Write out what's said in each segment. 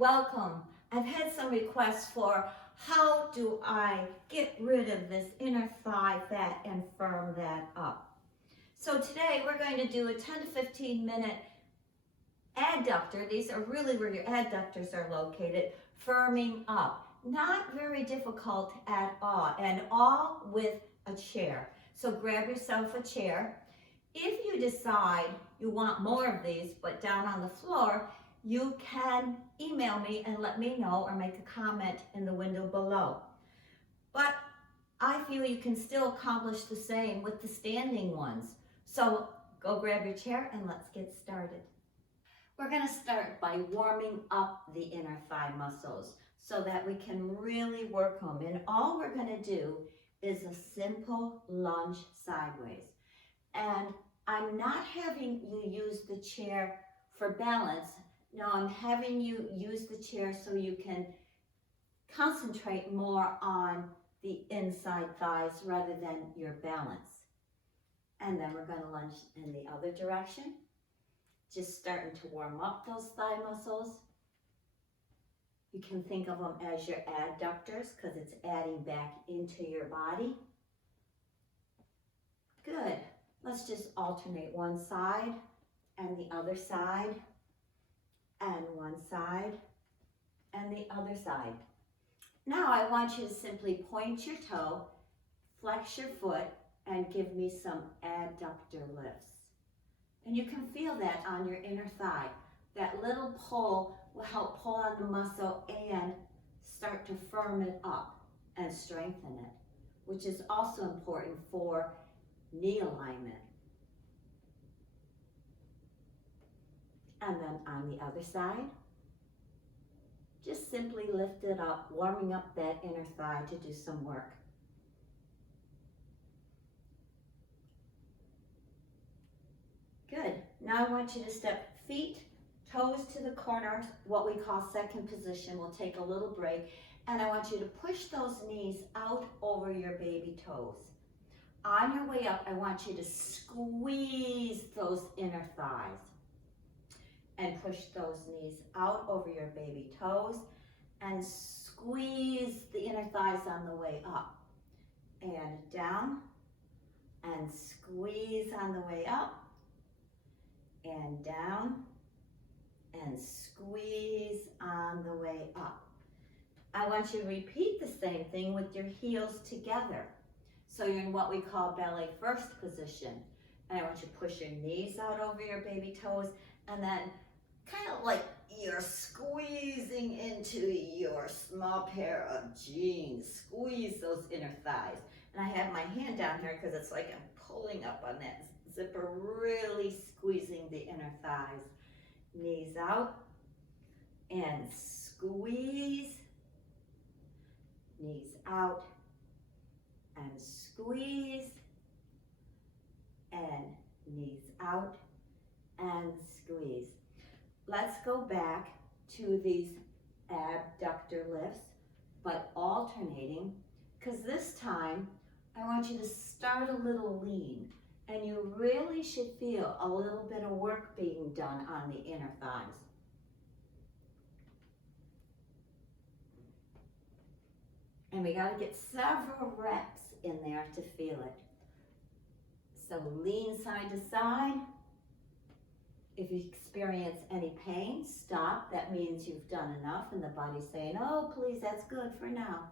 Welcome. I've had some requests for how do I get rid of this inner thigh fat and firm that up. So today we're going to do a 10 to 15 minute adductor. These are really where your adductors are located, firming up. Not very difficult at all, and all with a chair. So grab yourself a chair. If you decide you want more of these, but down on the floor, you can email me and let me know or make a comment in the window below. But I feel you can still accomplish the same with the standing ones. So go grab your chair and let's get started. We're going to start by warming up the inner thigh muscles so that we can really work them. And all we're going to do is a simple lunge sideways. And I'm not having you use the chair for balance. No, I'm having you use the chair so you can concentrate more on the inside thighs rather than your balance. And then we're going to lunge in the other direction. Just starting to warm up those thigh muscles. You can think of them as your adductors because it's adding back into your body. Good. Let's just alternate one side and the other side, and one side and the other side. Now I want you to simply point your toe, flex your foot, and give me some adductor lifts. And you can feel that on your inner thigh. That little pull will help pull on the muscle and start to firm it up and strengthen it, which is also important for knee alignment. And then on the other side, just simply lift it up, warming up that inner thigh to do some work. Good. Now I want you to step feet, toes to the corners, what we call second position. We'll take a little break. And I want you to push those knees out over your baby toes. On your way up, I want you to squeeze those inner thighs and push those knees out over your baby toes and squeeze the inner thighs on the way up and down and squeeze on the way up and down and squeeze on the way up. I want you to repeat the same thing with your heels together. So you're in what we call belly first position. And I want you to push your knees out over your baby toes and then kind of like you're squeezing into your small pair of jeans. Squeeze those inner thighs. And I have my hand down here because it's like I'm pulling up on that zipper, really squeezing the inner thighs. Knees out and squeeze. Knees out and squeeze. And knees out and squeeze. Let's go back to these abductor lifts, but alternating, because this time I want you to start a little lean, and you really should feel a little bit of work being done on the inner thighs. And we got to get several reps in there to feel it. So lean side to side. If you experience any pain, stop. That means you've done enough and the body's saying, oh, please, that's good for now.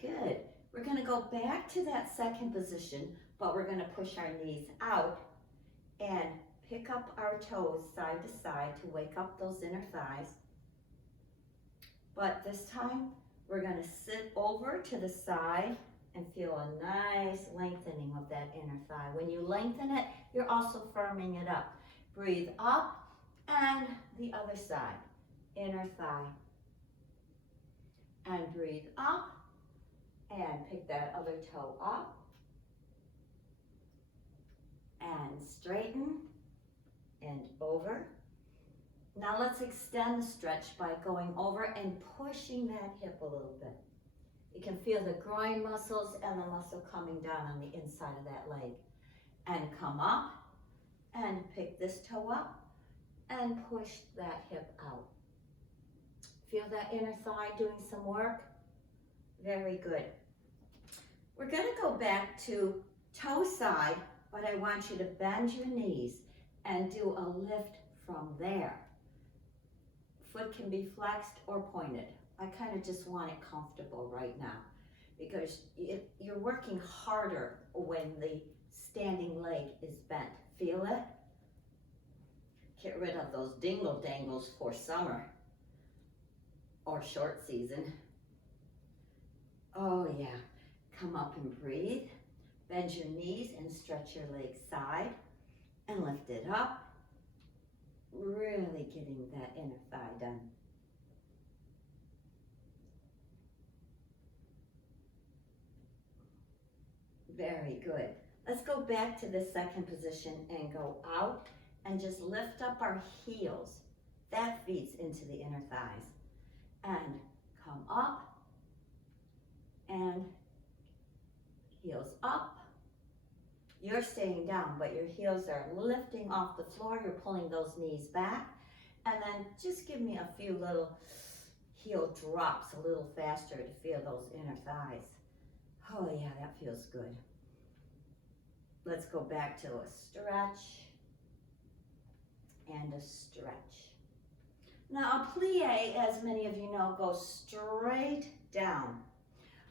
Good. We're going to go back to that second position, but we're going to push our knees out and pick up our toes side to side to wake up those inner thighs. But this time, we're going to sit over to the side and feel a nice lengthening of that inner thigh. When you lengthen it, you're also firming it up. Breathe up and the other side, inner thigh. And breathe up and pick that other toe up. And straighten and over. Now let's extend the stretch by going over and pushing that hip a little bit. You can feel the groin muscles and the muscle coming down on the inside of that leg. And come up and pick this toe up and push that hip out. Feel that inner thigh doing some work? Very good. We're going to go back to toe side, but I want you to bend your knees and do a lift from there. Foot can be flexed or pointed. I kind of just want it comfortable right now because you're working harder when the standing leg is bent. Feel it? Get rid of those dingle dangles for summer or short season. Oh yeah. Come up and breathe. Bend your knees and stretch your legs side and lift it up. Really getting that inner thigh done. Very good. Let's go back to the second position and go out and just lift up our heels. That feeds into the inner thighs. And come up and heels up. You're staying down, but your heels are lifting off the floor. You're pulling those knees back. And then just give me a few little heel drops a little faster to feel those inner thighs. Oh yeah, that feels good. Let's go back to a stretch and a stretch. Now a plie, as many of you know, goes straight down.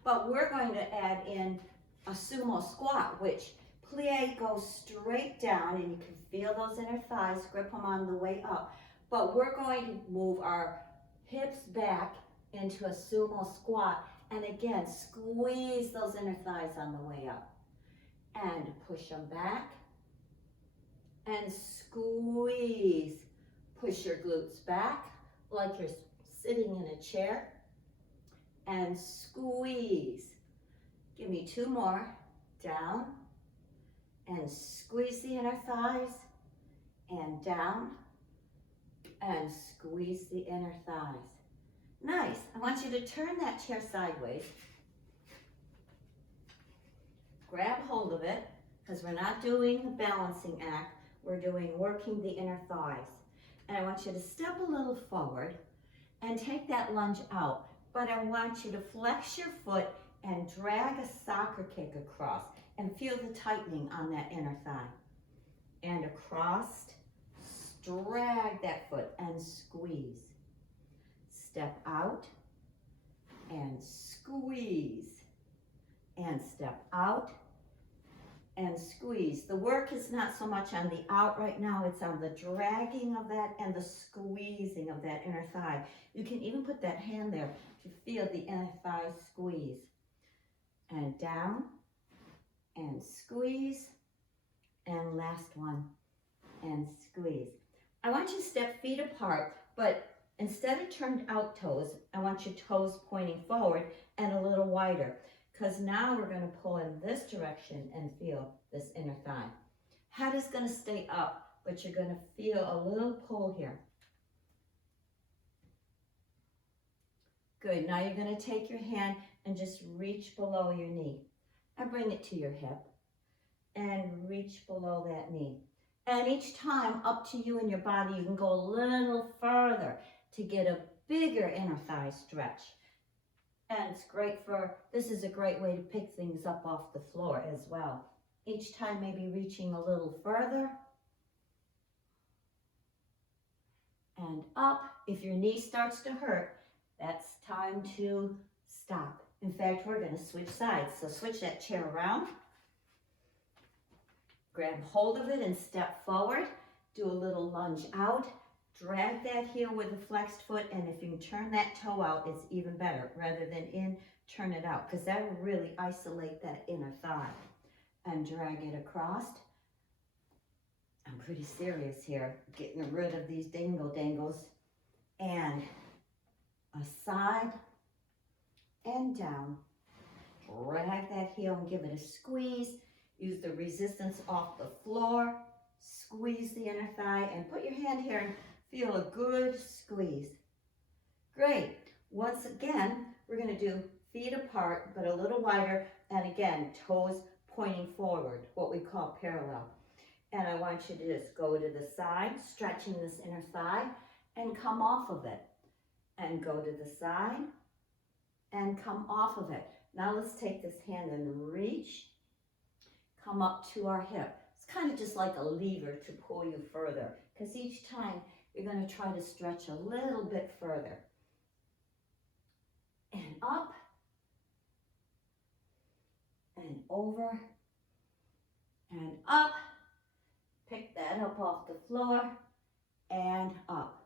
But we're going to add in a sumo squat, which plie goes straight down, and you can feel those inner thighs, grip them on the way up. But we're going to move our hips back into a sumo squat, and again, squeeze those inner thighs on the way up. And push them back, and squeeze. Push your glutes back like you're sitting in a chair, and squeeze. Give me two more. Down, and squeeze the inner thighs, and down, and squeeze the inner thighs. Nice. I want you to turn that chair sideways. Grab hold of it, because we're not doing the balancing act. We're doing working the inner thighs. And I want you to step a little forward and take that lunge out. But I want you to flex your foot and drag a soccer kick across and feel the tightening on that inner thigh. And across, drag that foot and squeeze. Step out and squeeze. And step out and squeeze. The work is not so much on the out right now, it's on the dragging of that and the squeezing of that inner thigh. You can even put that hand there to feel the inner thigh squeeze. And down, and squeeze, and last one, and squeeze. I want you to step feet apart, but instead of turned out toes, I want your toes pointing forward and a little wider. Because now we're going to pull in this direction and feel this inner thigh. Head is going to stay up, but you're going to feel a little pull here. Good. Now you're going to take your hand and just reach below your knee and bring it to your hip and reach below that knee. And each time, up to you and your body, you can go a little further to get a bigger inner thigh stretch. And it's great this is a great way to pick things up off the floor as well. Each time maybe reaching a little further. And up. If your knee starts to hurt, that's time to stop. In fact, we're going to switch sides. So switch that chair around. Grab hold of it and step forward. Do a little lunge out. Drag that heel with a flexed foot, and if you can turn that toe out, it's even better. Rather than in, turn it out, because that will really isolate that inner thigh. And drag it across. I'm pretty serious here, getting rid of these dingle dangles. And aside and down. Drag that heel and give it a squeeze. Use the resistance off the floor. Squeeze the inner thigh and put your hand here and feel a good squeeze. Great. Once again, we're going to do feet apart, but a little wider. And again, toes pointing forward, what we call parallel. And I want you to just go to the side, stretching this inner thigh, and come off of it. And go to the side, and come off of it. Now let's take this hand and reach, come up to our hip. It's kind of just like a lever to pull you further, because each time you're going to try to stretch a little bit further. And up, and over, and up. Pick that up off the floor, and up.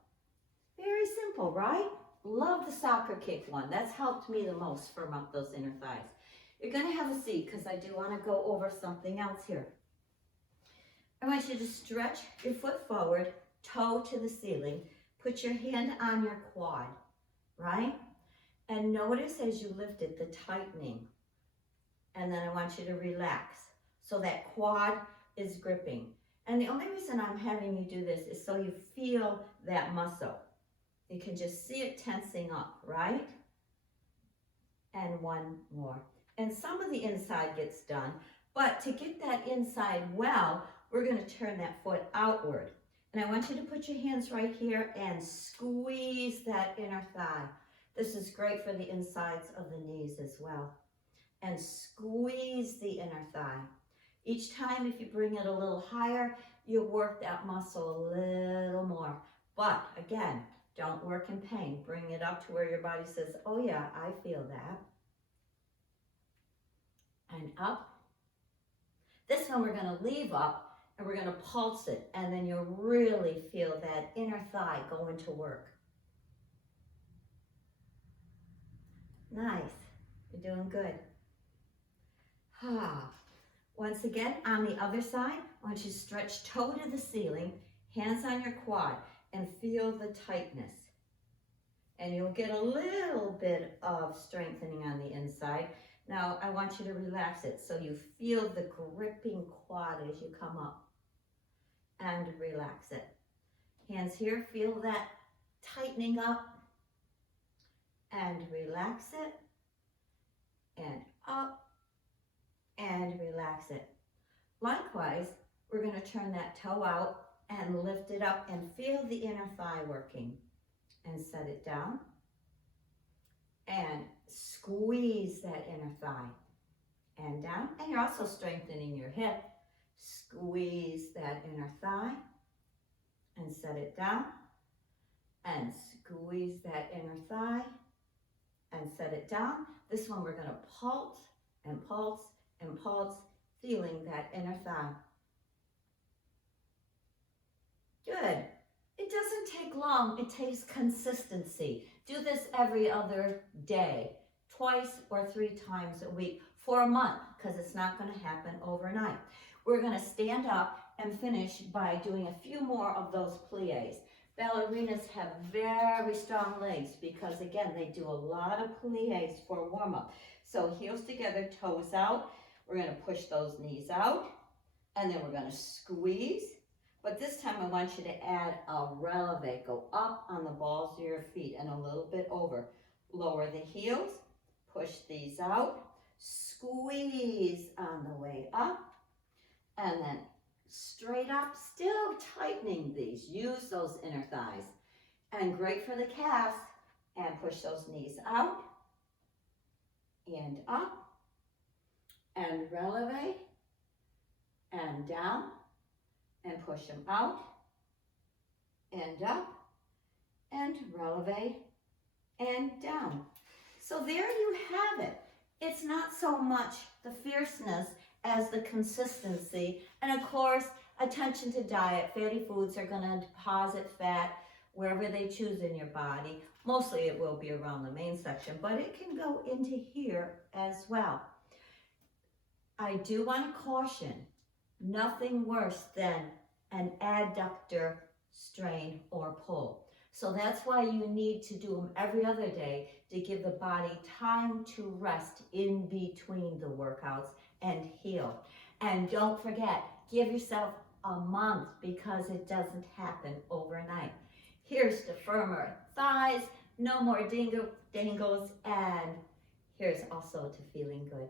Very simple, right? Love the soccer kick one. That's helped me the most firm up those inner thighs. You're going to have a seat because I do want to go over something else here. I want you to stretch your foot forward, toe to the ceiling. Put your hand on your quad, right? And notice as you lift it, the tightening. And then I want you to relax so that quad is gripping. And the only reason I'm having you do this is so you feel that muscle. You can just see it tensing up, right? And one more. And some of the inside gets done, but to get that inside well, we're going to turn that foot outward. And I want you to put your hands right here and squeeze that inner thigh. This is great for the insides of the knees as well. And squeeze the inner thigh. Each time, if you bring it a little higher, you work that muscle a little more. But again, don't work in pain. Bring it up to where your body says, oh yeah, I feel that. And up. This one we're going to leave up and we're going to pulse it. And then you'll really feel that inner thigh go into work. Nice. You're doing good. Once again, on the other side, I want you to stretch toe to the ceiling, hands on your quad, and feel the tightness. And you'll get a little bit of strengthening on the inside. Now, I want you to relax it so you feel the gripping quad as you come up. And relax it. Hands here, feel that tightening up. And relax it. And up. And relax it. Likewise, we're going to turn that toe out and lift it up and feel the inner thigh working. And set it down. And squeeze that inner thigh. And down. And you're also strengthening your hip. Squeeze that inner thigh. And set it down. And squeeze that inner thigh. And set it down. This one we're going to pulse and pulse and pulse, feeling that inner thigh. Good. It doesn't take long. It takes consistency. Do this every other day, twice or 3 times a week for a month, because it's not going to happen overnight. We're going to stand up and finish by doing a few more of those pliés. Ballerinas have very strong legs because, again, they do a lot of pliés for warm-up. So heels together, toes out. We're going to push those knees out, and then we're going to squeeze. But this time I want you to add a releve. Go up on the balls of your feet and a little bit over. Lower the heels, push these out, squeeze on the way up, and then straight up, still tightening these. Use those inner thighs. And great for the calves. And push those knees out and up. And releve, and down, and push them out, and up, and releve, and down. So there you have it. It's not so much the fierceness as the consistency, and of course, attention to diet. Fatty foods are going to deposit fat wherever they choose in your body. Mostly it will be around the main section, but it can go into here as well. I do want to caution, nothing worse than an adductor strain or pull. So that's why you need to do them every other day to give the body time to rest in between the workouts and heal. And don't forget, give yourself a month because it doesn't happen overnight. Here's to firmer thighs, no more dangles, and here's also to feeling good.